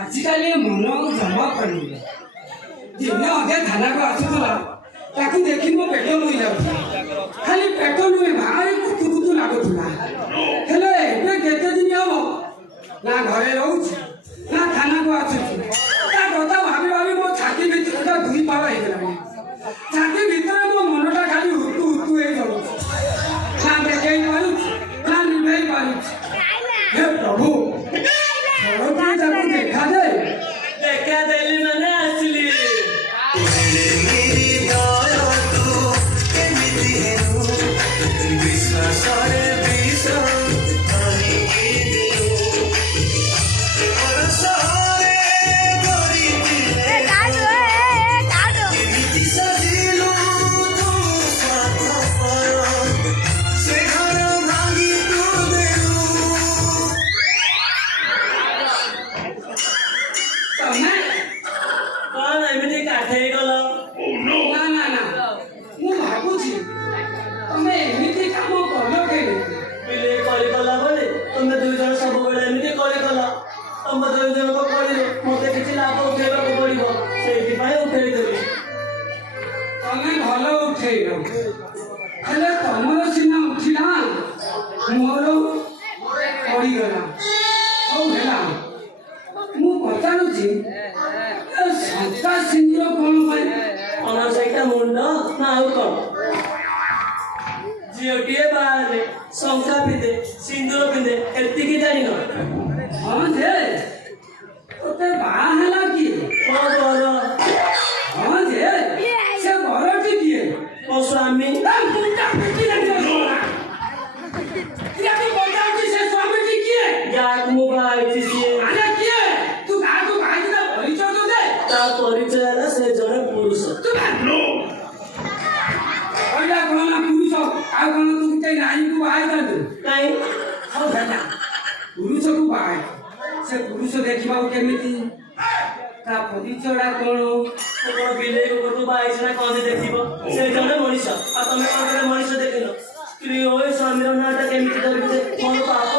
आजिकल मन जमा कर दिन अधे थाना को आसूला ताकू देखी मो पेट लुई जाऊ खाली पेट लुई भाई कुतु कुतु लागुला हेले एबे केते दिन हबो ना घरे रहउछ ना थाना को आसुछ ता कथा भाबी भाबी मो छाती भीतर दुई पाव हे गेला छाती भीतर मो मनटा खाली हुतु हुतु हे जाऊ ना देखै पालु ना निभै पालु हे प्रभु देखा दे देखा देली माने असली तमर सीना उठिला मोर पड़गला मु पचारुची संता सिंदूर कौन सहीटा मुंड ना झीटे बाहर शंखा पिंधे सिंदूर पिंधे एतिकी जानी हाँ जे ते बाहला कि हाँ जे से घरटी किए मो स्वामी परिचय से जड़े पुरुष पुरुष को बाय से पुरुष देखा केमिति परिचयटा कौन बिले बाईस कौन देखो से जड़े मनीष आ तुम कौन मनीष देख स्त्री हो स्वामी नाटा केमिति धरिके मोर पाप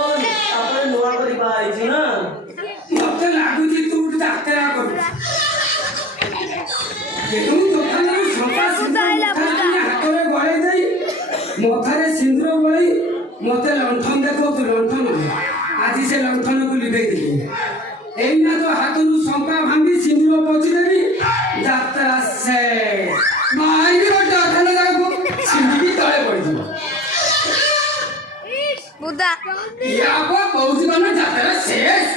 नुआ कर ना मत लगुच तू जात्रा कर हाथ गड़े मथारे सिंदूर बड़ी मत लंठन देखो लंठन आज से लंठन को लिभे एना तो हाथ शंका भांगी सिंदूर पचिदेवी यात्रा से सिंदूर तले पड़ बहुत बना यात्रा शेष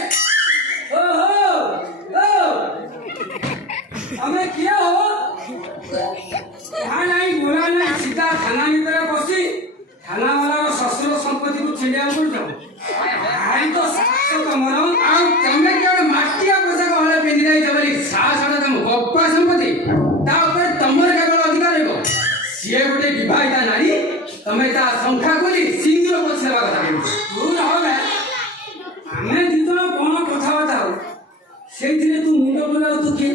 हमें क्या हो यहाँ नहीं बोला नहीं सीधा थाना भीतर बसी थाना वाला शस्त्र संपत्ति को छिड़िया आई तो तुमर तमें क्या मटिया पोशाक हले पिंधि जाइछ बोली साहस तुम गप्पा संपत्ति तमर केवल अधिकार हो सी गोटे विवाहिता नारी तमें ता संख्या खोली सिंदूर पछेवा कथा तू रहे आम दिजन कौन कथबार्ता हो से तू मुंड बुलाऊ तू किए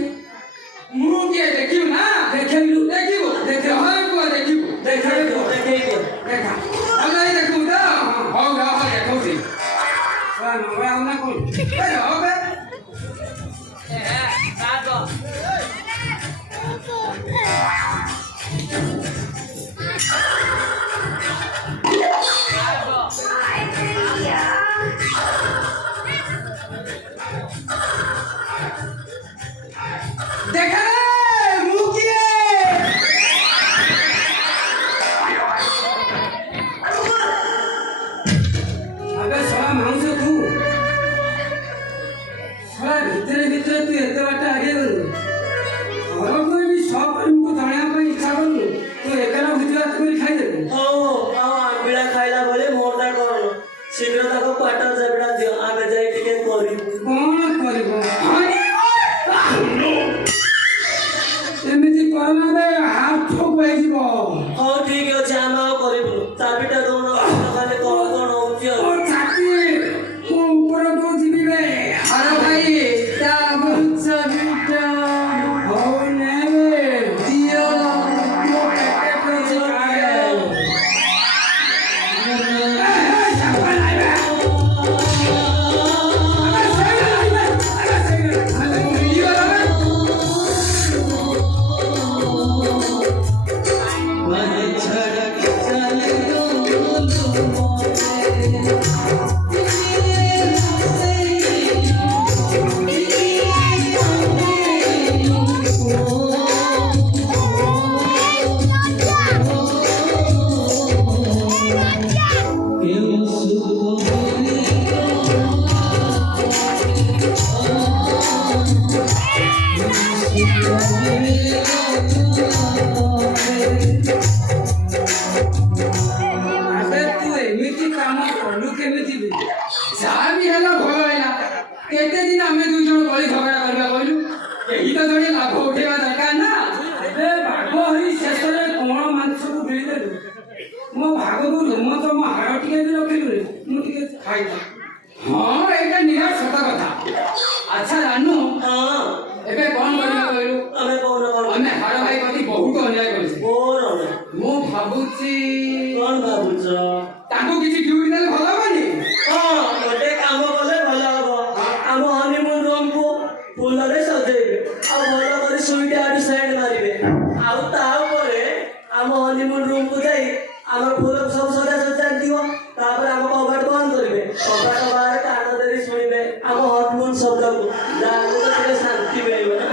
मु किए देखियो ना देखियो देखियो देखियो हां को देखियो देखियो देखियो देखा अगर देखू तो हो गा हो देखो सी वाह नंबर आउना कोन ए हो बे ए सागो देखा କେତେ ଦିନ ଆମେ ଦୁଇ ଜଣ କଳି ଝଗଡ଼ା କରିବା କହିଲୁ? ଏହି ତ ଜଣେ ଲାଭ ଉଠେଇବା ଦରକାର ନା। ଏବେ ଭାଗ ହୋଇ ଶେଷରେ କଣ ମାଂସକୁ ଗିଳିଦେଲୁ। ମୋ ଭାଗକୁ ରୁମ ତ ମୋ ହାଡ଼ ଟିକେ ବି ରଖିଲୁ, ମୁଁ ଟିକେ ଖାଇବି। ହଁ ଏଇଟା ନିହାତି ସତ କଥା। ଆଚ୍ଛା ଜାନୁ, ହଁ ଏବେ କଣ କରିବା କହିଲୁ? ଆମେ କହୁନ କଣ ଆମେ ହାଡ଼ ଭାଇ ପ୍ରତି ବହୁତ ଅନ୍ୟାୟ କରିଛୁ। କଣ ମୁଁ ଭାବୁଛି କଣ ଭାବୁଛ? ତାଙ୍କୁ କିଛି ଡ୍ୟୁଟି ଦେଲେ ଭଲ ହବନି? ହଁ ଗୋଟେ କାମ କଲେ ଭଲ ହବ। ଆମ ହନିମୁନ ରୁମକୁ ଫୁଲରେ ସଜେଇବେ, ଆଉ ଭଲ କରି ସୁଇଟ୍ ଆଡୁ ସେଣ୍ଟ ମାରିବେ, ଆଉ ତାପରେ ଆମ ହନିମୁନ ରୁମକୁ ଯାଇ ଆମର ଫୁଲ ସବୁ ସଜା ଥିବ। ତାପରେ ଆମ କବାଟ ବନ୍ଦ କରିବେ, କବାଟ ବାହାରେ କାନ ଦେଇ ଶୁଣିବେ ଆମ ହନିମୁନ ଶବ୍ଦକୁ। ଯାହାକୁ ତ ଟିକେ ଶାନ୍ତି ମିଳିବ ନା।